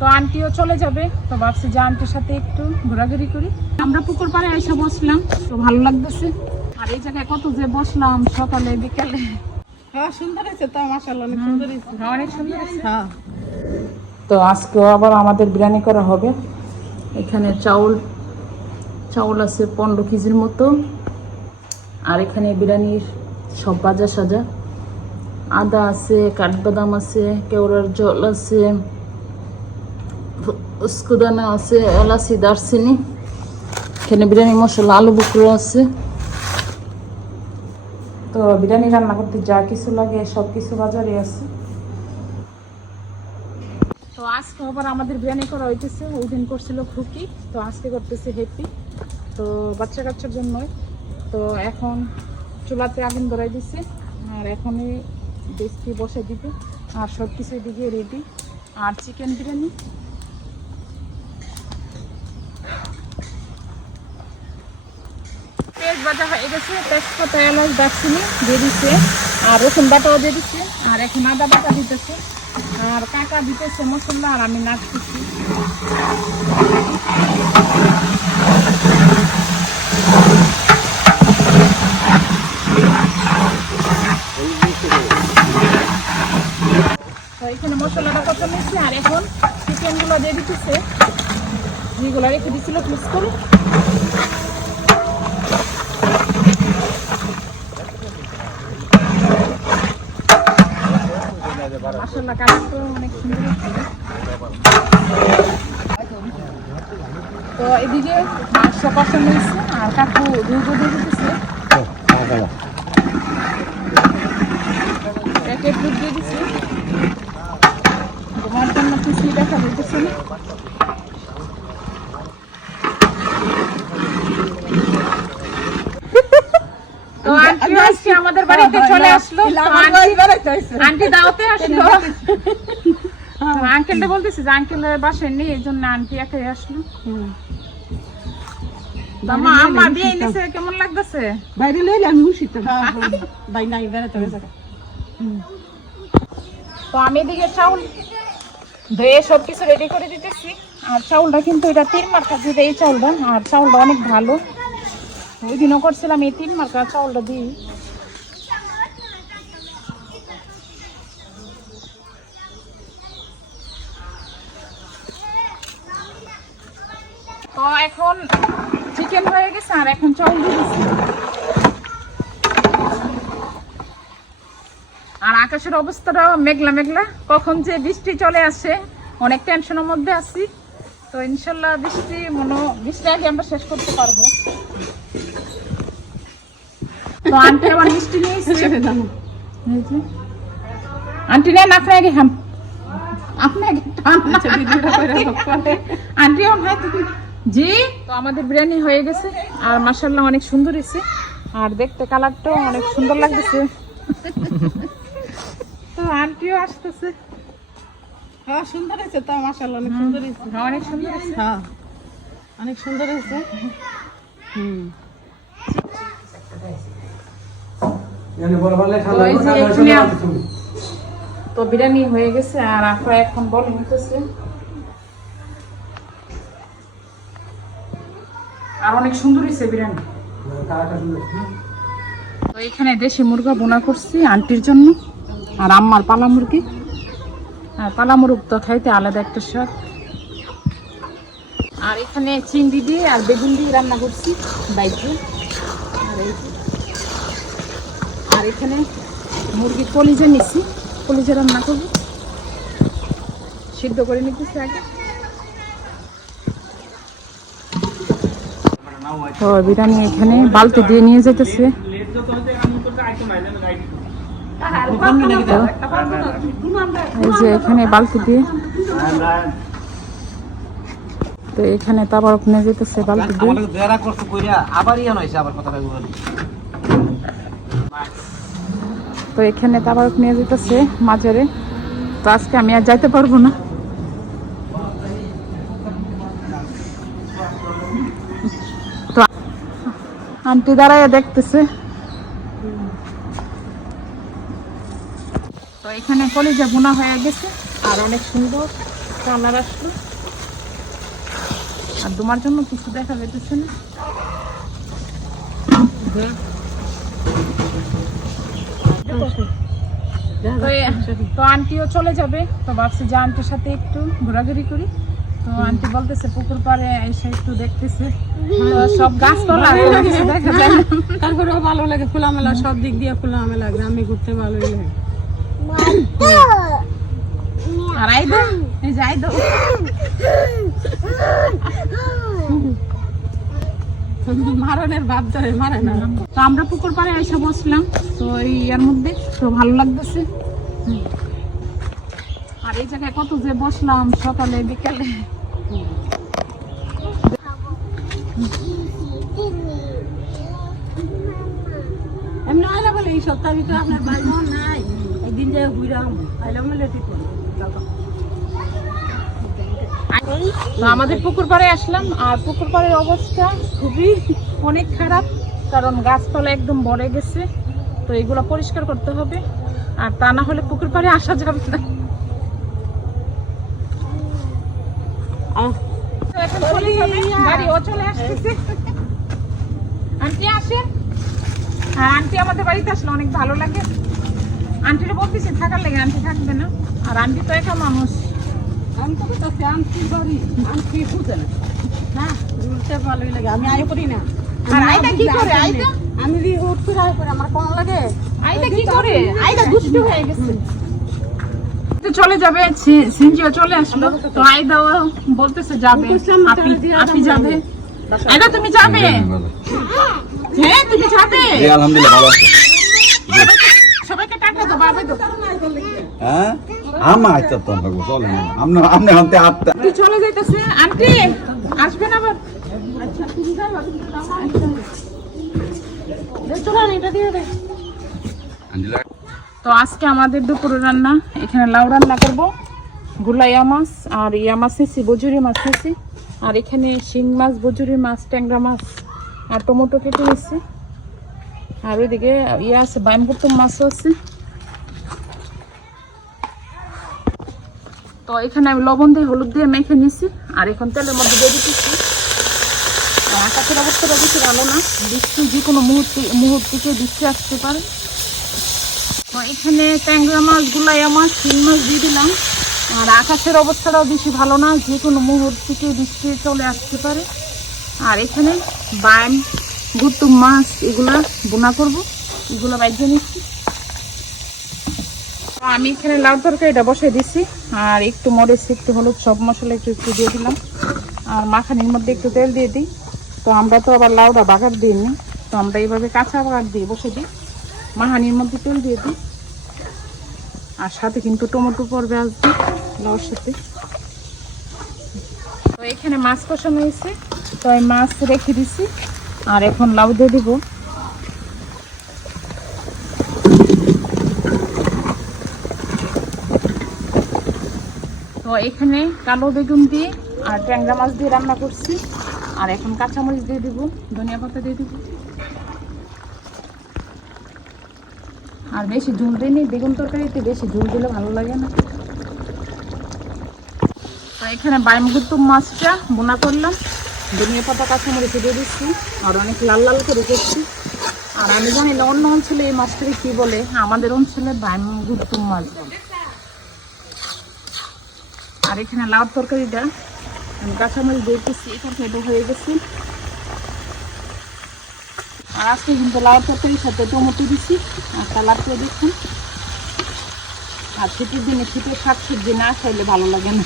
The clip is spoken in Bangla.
তো আন্টিও চলে যাবে তো ভাবছি যে আন্টির সাথে একটু ঘোরাঘুরি করি। আমরা পুকুর পাড়ে এসে বসলাম তো ভালো লাগতেছে। আর এই জায়গায় কত যে বসলাম সকালে বিকালে। হ্যাঁ সুন্দর হয়েছে তো মাসাল্লাহ অনেক সুন্দর হয়েছে। অনেক সুন্দর হ্যাঁ। তো আজকেও আবার আমাদের বিরিয়ানি করা হবে। এখানে চাউল চাউল আছে পনেরো কেজির মতো। আর এখানে বিরিয়ানির সব বাজা সাজা। আদা আছে কাঠবাদাম আছে কেওড়ার জল আছে। উস্কুদানা আছে, এলাচি, দারচিনি, এখানে বিরিয়ানি, মশলা, আলু বুকরো আছে। তো বিরিয়ানি রান্না করতে যা কিছু লাগে, সব কিছু বাজারে আছে। তো আজকে আবার আমাদের বিরিয়ানি করা হইতেছে ওই দিন করছিল খুকি, তো আজকে করতেছে হ্যাপি তো বাচ্চা কাচ্চার জন্যই। তো এখন চুলাতে আগুন ধরাই দিছে, আর এখনই ডেস্কি বসে দিবে, আর সব কিছু দিকে রেডি আর চিকেন বিরিয়ানি বাটা হয়ে গেছে, তেজপাতা, এলাচ, দারচিনি দিয়ে দিচ্ছে আর রসুন বাটাও দিয়ে দিচ্ছে আর এখন আদা বাটা দিতেছে, আর কাকা দিতেছে মশলা, আর আমি নাচতেছি এখানে মশলাটা কত নিচ্ছে আর এখন চিকেনগুলো দিয়ে দিতেছে। যেগুলো রেখে দিচ্ছিল পিস করে মাসাল্লাহ কালারটা অনেক সুন্দর তো এদিকে মাংস কষানো হয়েছে, আর কাকু দুধ দিয়ে দিতেছে। প্যাকেট দুধ দিয়ে দিচ্ছে তোমার কিছুই দেখা যাইতেছে না তো আন্টি আজকে আমাদের বাড়িতে চলে আসলো। তো আন্টি- দাওতে আসলো। আঙ্কেলটা বলতেছে যে আঙ্কেলের বাসায় নেই এই জন্য আন্টি একাই আসলো। আম্মা বিয়ে এনেছে কেমন লাগতেছে? বাইরে লইলে আমি খুশি তো বাই নাই বেড়াতে হয়ে যাবে। তো আমি এদিকে চাউল ধুয়ে সব কিছু রেডি করে দিতেছি। আর চাউলটা কিন্তু এটা তিন মার্কা দিতে এই চাউলটা আর চাউলটা অনেক ভালো। ওই দিনও করছিলাম এই তিন মার্কা চাউলটা দিই এখন চিকেন হয়ে গেছে আর এখন চাউল দিয়ে দিচ্ছি। আর আকাশের অবস্থাটাও মেঘলা মেঘলা। কখন যে বৃষ্টি চলে আসে অনেক টেনশনের মধ্যে আছি। তো ইনশাল্লাহ বৃষ্টি মনে বৃষ্টি আগে আমরা শেষ করতে পারব। তো আন্টি আবার মিষ্টি নিয়ে এসছে। আন্টি নেন আপনি আগে খান। আপনি আগে খান। না। জি তো আমাদের বিরিয়ানি হয়ে গেছে। আর মাসাল্লাহ অনেক সুন্দর হয়েছে। আর দেখতে কালারটাও অনেক সুন্দর লাগতেছে। তো আন্টিও আসতেছে। হ্যাঁ সুন্দর হয়েছে তো মাসাল্লাহ অনেক সুন্দর হয়েছে। অনেক সুন্দর হয়েছে। হ্যাঁ অনেক সুন্দর হয়েছে। হুম। তো বিরিয়ানি হয়ে গেছে আর আপা এখন বল নিতেছে। আর অনেক সুন্দর হয়েছে বিরিয়ানি। তো এখানে দেশি মুরগা বোনা করছি আন্টির জন্য আর আম্মার পালা মুরগি। আর পালা মুরগ তো খাইতে আলাদা একটা স্বাদ। আর এখানে চিংড়ি দিয়ে আর বেগুন দিয়ে রান্না করছি বাইকে আর আর এখানে মুরগির কলিজা নিচ্ছি কলিজা রান্না করব। সিদ্ধ করে নিতেছি আগে। তো বিরিয়ানি এখানে বালতি দিয়ে নিয়ে যেতেছে এই যে এখানে বালতি দিয়ে। তো এখানে যেতেছে বালতি দিয়ে। কইরা আবার হইছে আবার কথা তো এখানে তাবারক নিয়ে যেতেছে মাজারে তো আজকে আমি আর যাইতে পারব না। আন্টি দাঁড়ায় দেখতেছে। তো এখানে কলিজা বোনা হয়ে গেছে, আর অনেক সুন্দর কালার আসলো। আর তোমার জন্য কিছু দেখা যেতেছে না। তো আন্টিও চলে যাবে, তো ভাবছি যে আন্টির সাথে একটু ঘোরাঘুরি করি। তো আন্টি বলতেছে, পুকুর পাড়ে এসে একটু দেখতেছে। সব গাছপালা। তারপরেও ভালো লাগে, খোলামেলা, সব দিক দিয়ে খোলামেলা, গ্রামে ঘুরতে ভালোই লাগে। আর আই দাও এই যে আই দাও মারণের ভাব ধরে, মারে না। তো আমরা পুকুর পাড়ে এসে বসলাম, তো এই ইয়ার মধ্যে, তো ভালো লাগতেছে। আর এই জায়গায় কত যে বসলাম সকালে, বিকালে। এমনি আইলা বলে, এই সপ্তাহের ভিতরে আপনার বোন নাই। একদিন যে ঘুরাম। আইলা বলে আমাদের পুকুর পাড়ে আসলাম, আর পুকুর পাড়ের অবস্থা খুবই অনেক খারাপ, কারণ গাছপালা একদম ভরে গেছে। তো এগুলো পরিষ্কার করতে হবে, আর তা না হলে পুকুর পাড়ে আসা যাবে না তো এখন চলে যাবে গাড়ি ও চলে আসতেছে আন্টি আসেন। আন্টি আমাদের বাড়িতে আসলে অনেক ভালো লাগে। আন্টিরে বলতেছি থাকার লেগে আন্টি থাকবে না। আর আন্টি তো একা মানুষ। আমি তো কাছে আনছি বাড়ি আনছি খুঁজে না। হ্যাঁ ঘুরতে ভালোই লাগে আমি আয় করি না। আর আয়দা কি করে? আয়দা? আমি রি করে আয় করে আমার কোন লাগে। আইদা কি করে? আইদা দুষ্টু হয়ে গেছে। চলে যাবে সিনজিও চলে আসলো। তো আইদা ও বলতেছে যাবে বলছিলাম আপনি যাবে। আইদা তুমি যাবে? হ্যাঁ তুমি যাবে। আলহামদুলিল্লাহ ভালো আছে। সবাইকে টাকা দাও বাবা দাও। হ্যাঁ? আমার আইতা তো লাগবো চলে আপনি আপনি হাতে আটটা। তুই চলে যাইতেছে আন্টি আসবেন আবার? আচ্ছা তুমি যাও তুমি যাও চলো এটা দিয়ে দে তো আজকে আমাদের দুপুরে রান্না, এখানে লাউ রান্না করব গুলাইয়া মাছ আর ইয়া মাছ নিয়েছি বজুরি মাছ নিয়েছি আর এখানে শিং মাছ, বজুরি মাছ, ট্যাংরা মাছ আর টমেটো কেটে নিয়েছি আর ওইদিকে ইয়ে আছে বাইমপুরতুম মাছও আছে। তো এখানে আমি লবণ দিয়ে হলুদ দিয়ে মেখে নিয়েছি আর এখন তেলের মধ্যে দিয়ে দিতেছি। আকাশের অবস্থাটা বেশি ভালো না, বৃষ্টি যে কোনো মুহূর্তে মুহূর্তে বৃষ্টি আসতে পারে। তো এখানে ট্যাংরা মাছ, গুলাইয়া মাছ, শিং মাছ দিয়ে দিলাম। আর আকাশের অবস্থাটাও বেশি ভালো না, যে কোনো মুহূর্ত বৃষ্টি চলে আসতে পারে। আর এখানে বাইম গুতুম মাছ, এগুলা বোনা করব। এগুলো বাইজে নিচ্ছি। আমি এখানে লাউ তরকারিটা বসাই দিছি, আর একটু মরিচ, একটু হলুদ, সব মশলা একটু একটু দিয়ে দিলাম। আর মাখানির মধ্যে একটু তেল দিয়ে দিই। তো আমরা তো আবার লাউটা বাগার দিইনি, তো আমরা এইভাবে কাঁচা বাগার দিয়ে বসে দিই। মাহানির মধ্যে তেল দিয়ে দিই। আর সাথে কিন্তু টমেটো পড়বে আসবে লাউর সাথে। তো এখানে মাছ কষানো হয়েছে। তো আমি মাছ রেখে দিছি, আর এখন লাউ দিয়ে দিব। তো এখানে কালো বেগুন দিয়ে আর ট্যাংরা মাছ দিয়ে রান্না করছি। আর এখন কাঁচামরিচ দিয়ে দিব, ধনিয়া পাতা দিয়ে দিব। আর বেশি ঝুল দিইনি বেগুন তরকারিতে বেশি ঝুল দিলে ভালো লাগে না। তো এখানে বাইমগুত্তুম মাছটা বোনা করলাম। ধনিয়া পাতা, কাঁচামরিচ দিয়ে দিচ্ছি, আর অনেক লাল লাল করে করছি আর আমি জানি না, অন্য অঞ্চলে এই মাছটাকে কি বলে? আমাদের অঞ্চলে বাইমগুত্তুম মাছ আর এখানে লাউ তরকারিটা, কাঁচামরিচ দিয়ে দিচ্ছি এখান থেকে হয়ে গেছে। আর আজকে কিন্তু লাউ তরকারির সাথে টমেটো দিছি, আর কালারটা দেখুন আর শীতের দিনে শীতের শাক সবজি না খাইলে ভালো লাগে না।